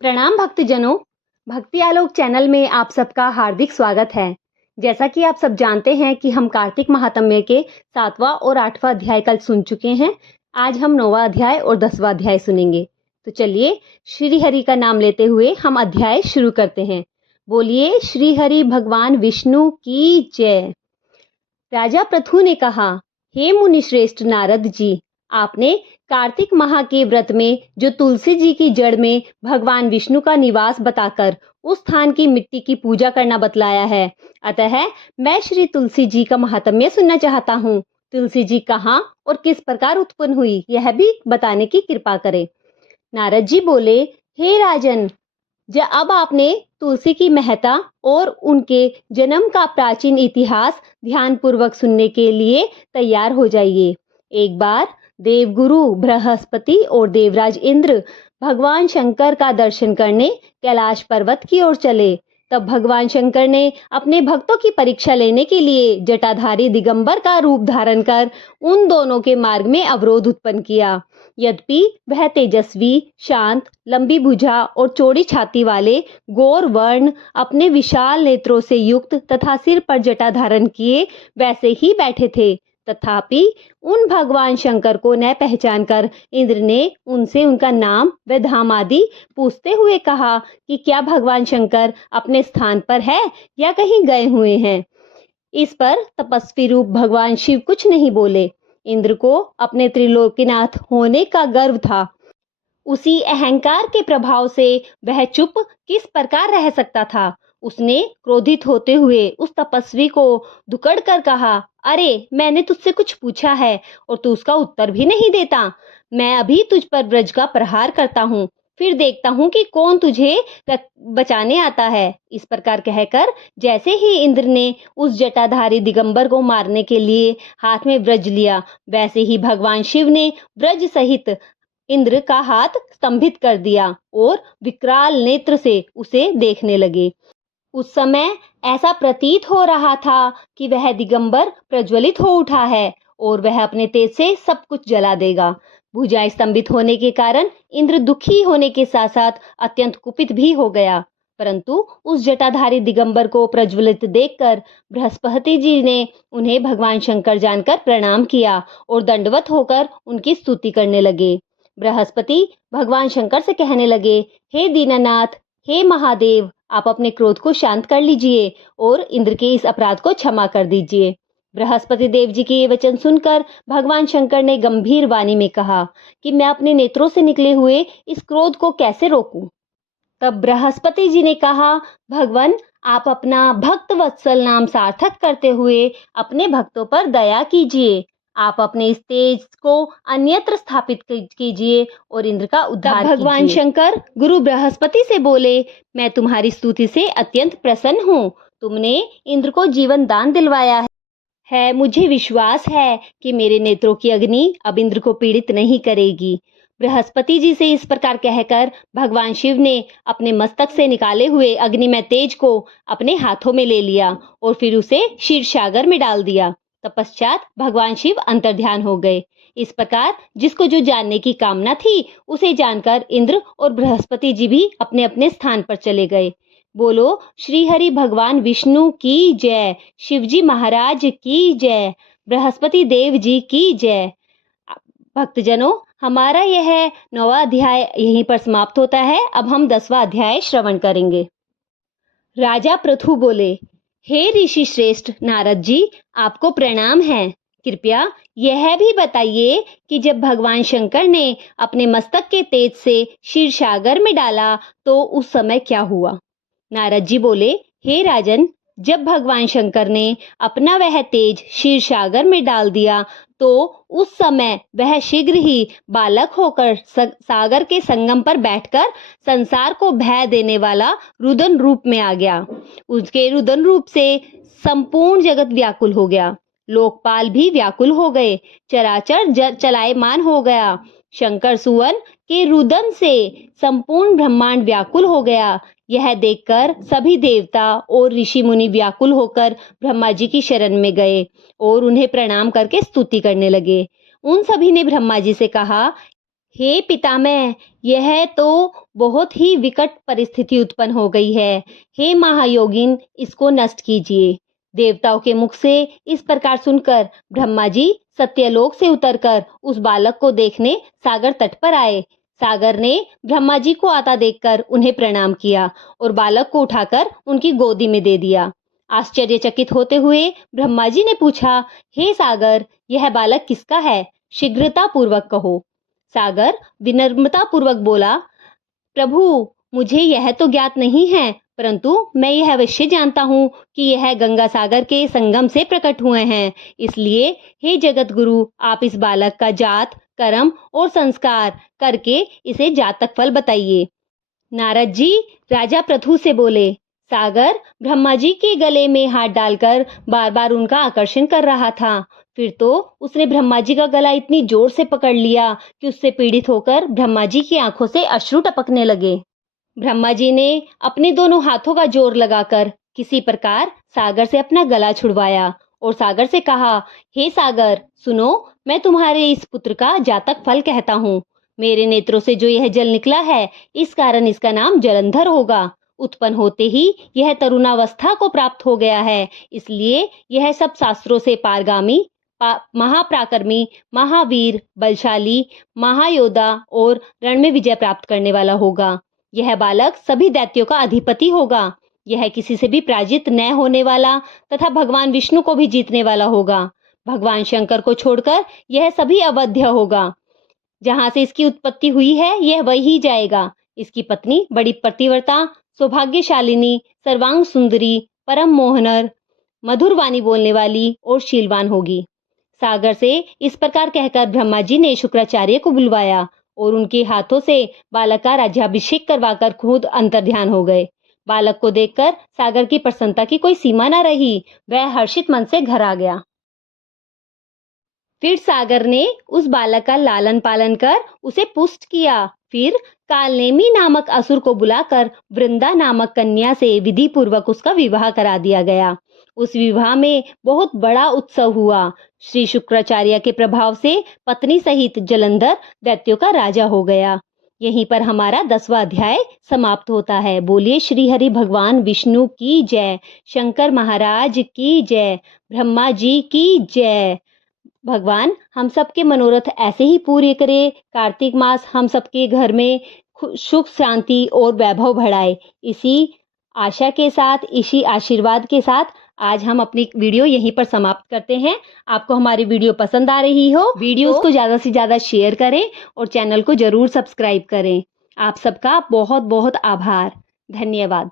प्रणाम भक्तजनों। भक्ति आलोक चैनल में आप सबका हार्दिक स्वागत है। जैसा कि आप सब जानते हैं कि हम कार्तिक महात्म्य के 7वां और 8वां अध्याय कल सुन चुके हैं। आज हम 9वां अध्याय और 10वां अध्याय सुनेंगे। तो चलिए श्री हरि का नाम लेते हुए हम अध्याय शुरू करते हैं। बोलिए श्री हरि भगवान विष्णु की जय। राजा पृथु ने कहा, हे मुनि श्रेष्ठ नारद जी, आपने कार्तिक माह के व्रत में जो तुलसी जी की जड़ में भगवान विष्णु का निवास बताकर उस स्थान की मिट्टी की पूजा करना बतलाया है। अतः मैं श्री तुलसी जी का महात्म्य सुनना चाहता हूँ। तुलसी जी कहाँ और किस प्रकार उत्पन्न हुई, यह भी बताने की कृपा करें। नारद जी बोले, हे राजन, अब आपने तुलसी की महत्ता और उनके जन्म का प्राचीन इतिहास ध्यानपूर्वक सुनने के लिए तैयार हो जाइए। एक बार देवगुरु बृहस्पति और देवराज इंद्र भगवान शंकर का दर्शन करने कैलाश पर्वत की ओर चले। तब भगवान शंकर ने अपने भक्तों की परीक्षा लेने के लिए जटाधारी दिगंबर का रूप धारण कर उन दोनों के मार्ग में अवरोध उत्पन्न किया। यद्यपि वह तेजस्वी, शांत, लंबी भुजा और चौड़ी छाती वाले गौर वर्ण अपने विशाल नेत्रों से युक्त तथा सिर पर जटा धारण किए वैसे ही बैठे थे, तथापि उन भगवान शंकर को न पहचान कर इंद्र ने उनसे उनका नाम व धाम आदि पूछते हुए कहा कि क्या भगवान शंकर अपने स्थान पर है या कहीं गए हुए हैं। इस पर तपस्वी रूप भगवान शिव कुछ नहीं बोले। इंद्र को अपने त्रिलोकीनाथ होने का गर्व था। उसी अहंकार के प्रभाव से वह चुप किस प्रकार रह सकता था। उसने क्रोधित होते हुए उस तपस्वी को दुकड़ कर कहा, अरे मैंने तुझसे कुछ पूछा है और तू उसका उत्तर भी नहीं देता। मैं अभी तुझ पर ब्रज का प्रहार करता हूँ, फिर देखता हूँ कि कौन तुझे बचाने आता है। इस प्रकार कहकर जैसे ही इंद्र ने उस जटाधारी दिगंबर को मारने के लिए हाथ में ब्रज लिया, वैसे ही भगवान शिव ने ब्रज सहित इंद्र का हाथ स्तंभित कर दिया और विकराल नेत्र से उसे देखने लगे। उस समय ऐसा प्रतीत हो रहा था कि वह दिगंबर प्रज्वलित हो उठा है और वह अपने तेज से सब कुछ जला देगा। भुजाएं स्तंभित होने के कारण इंद्र दुखी होने के साथ साथ अत्यंत कुपित भी हो गया। परंतु उस जटाधारी दिगंबर को प्रज्वलित देखकर बृहस्पति जी ने उन्हें भगवान शंकर जानकर प्रणाम किया और दंडवत होकर उनकी स्तुति करने लगे। बृहस्पति भगवान शंकर से कहने लगे, हे दीनानाथ, हे महादेव, आप अपने क्रोध को शांत कर लीजिए और इंद्र के इस अपराध को क्षमा कर दीजिए। बृहस्पति देव जी के ये वचन सुनकर भगवान शंकर ने गंभीर वाणी में कहा कि मैं अपने नेत्रों से निकले हुए इस क्रोध को कैसे रोकूं। तब बृहस्पति जी ने कहा, भगवान, आप अपना भक्त वत्सल नाम सार्थक करते हुए अपने भक्तों पर दया कीजिए। आप अपने इस तेज को अन्यत्र स्थापित कीजिए और इंद्र का उद्धार कीजिए। भगवान शंकर गुरु बृहस्पति से बोले, मैं तुम्हारी स्तुति से अत्यंत प्रसन्न हूँ। तुमने इंद्र को जीवन दान दिलवाया है। मुझे विश्वास है कि मेरे नेत्रों की अग्नि अब इंद्र को पीड़ित नहीं करेगी। बृहस्पति जी से इस प्रकार कहकर भगवान शिव ने अपने मस्तक से निकाले हुए अग्निमय तेज को अपने हाथों में ले लिया और फिर उसे क्षीरसागर में डाल दिया। तत्पश्चात भगवान शिव अंतर्ध्यान हो गए। इस प्रकार जिसको जो जानने की कामना थी उसे जानकर इंद्र और बृहस्पति जी भी अपने अपने स्थान पर चले गए। बोलो श्री हरि भगवान विष्णु की जय, शिवजी महाराज की जय, बृहस्पति देव जी की जय। भक्तजनों, हमारा यह 9वां अध्याय यहीं पर समाप्त होता है। अब हम 10वां अध्याय श्रवण करेंगे। राजा पृथु बोले, हे ऋषि श्रेष्ठ नारद जी, आपको प्रणाम है। कृपया यह भी बताइए कि जब भगवान शंकर ने अपने मस्तक के तेज से क्षीरसागर में डाला तो उस समय क्या हुआ। नारद जी बोले, हे राजन, जब भगवान शंकर ने अपना वह तेज क्षीरसागर में डाल दिया तो उस समय वह शीघ्र ही बालक होकर सागर के संगम पर बैठकर संसार को भय देने वाला रुदन रूप में आ गया। उसके रुदन रूप से संपूर्ण जगत व्याकुल हो गया। लोकपाल भी व्याकुल हो गए। चराचर चलायमान हो गया। शंकर सुवन के रुदन से संपूर्ण ब्रह्मांड व्याकुल हो गया। यह देखकर सभी देवता और ऋषि मुनि व्याकुल होकर ब्रह्मा जी की शरण में गए और उन्हें प्रणाम करके स्तुति करने लगे। उन सभी ने ब्रह्मा जी से कहा हे पितामह, यह तो बहुत ही विकट परिस्थिति उत्पन्न हो गई है। हे महायोगिन, इसको नष्ट कीजिए। देवताओं के मुख से इस प्रकार सुनकर ब्रह्मा जी सत्यलोक से उतरकर उस बालक को देखने सागर तट पर आए। सागर ने ब्रह्मा जी को आता देखकर उन्हें प्रणाम किया और बालक को उठाकर उनकी गोदी में दे दिया। आश्चर्यचकित होते हुए ब्रह्मा जी ने पूछा, हे सागर, यह बालक किसका है? शीघ्रता पूर्वक कहो। सागर विनम्रता पूर्वक बोला, प्रभु, मुझे यह तो ज्ञात नहीं है, परंतु मैं यह अवश्य जानता हूँ कि यह गंगा सागर के संगम से प्रकट हुए हैं। इसलिए हे जगत गुरु, आप इस बालक का जात, कर्म और संस्कार करके इसे जातक फल बताइए। नारद जी राजा पृथु से बोले। सागर ब्रह्मा जी के गले में हाथ डालकर बार बार उनका आकर्षण कर रहा था। फिर तो उसने ब्रह्मा जी का गला इतनी जोर से पकड़ लिया कि उससे पीड़ित होकर ब्रह्मा जी की आंखों से अश्रु टपकने लगे। ब्रह्मा जी ने अपने दोनों हाथों का जोर लगाकर किसी प्रकार सागर से अपना गला छुड़वाया और सागर से कहा, हे सागर, सुनो, मैं तुम्हारे इस पुत्र का जातक फल कहता हूँ। मेरे नेत्रों से जो यह जल निकला है, इस कारण इसका नाम जलंधर होगा। उत्पन्न होते ही यह तरुणावस्था को प्राप्त हो गया है, इसलिए यह सब शास्त्रों से पारगामी, महापराक्रमी, महावीर, बलशाली, महायोद्धा और रण में विजय प्राप्त करने वाला होगा। यह बालक सभी दैत्यों का अधिपति होगा। यह किसी से भी पराजित न होने वाला तथा भगवान विष्णु को भी जीतने वाला होगा। भगवान शंकर को छोड़कर यह सभी अवध्य होगा। जहां से इसकी उत्पत्ति हुई है, यह वही जाएगा। इसकी पत्नी बड़ी पतिव्रता, सौभाग्यशालिनी, सर्वांग सुंदरी, परम मोहनर, मधुर वाणी बोलने वाली और शीलवान होगी। सागर से इस प्रकार कहकर ब्रह्मा जी ने शुक्राचार्य को बुलवाया और उनके हाथों से बालक का राज्याभिषेक करवाकर खुद अंतर्ध्यान हो गए। बालक को देखकर सागर की प्रसन्नता की कोई सीमा न रही। वह हर्षित मन से घर आ गया। फिर सागर ने उस बालक का लालन पालन कर उसे पुष्ट किया। फिर कालनेमी नामक असुर को बुलाकर वृंदा नामक कन्या से विधि पूर्वक उसका विवाह करा दिया गया। उस विवाह में बहुत बड़ा उत्सव हुआ। श्री शुक्राचार्य के प्रभाव से पत्नी सहित जलंधर दैत्यों का राजा हो गया। यहीं पर हमारा 10वां अध्याय समाप्त होता है। बोलिए श्री हरि भगवान विष्णु की जय, शंकर महाराज की जय, ब्रह्मा जी की जय। भगवान हम सबके मनोरथ ऐसे ही पूरे करे। कार्तिक मास हम सबके घर में सुख, शांति और वैभव बढ़ाए। इसी आशा के साथ, इसी आशीर्वाद के साथ आज हम अपनी वीडियो यहीं पर समाप्त करते हैं। आपको हमारी वीडियो पसंद आ रही हो, वीडियोस को ज़्यादा से ज़्यादा शेयर करें और चैनल को ज़रूर सब्सक्राइब करें। आप सबका बहुत बहुत आभार। धन्यवाद।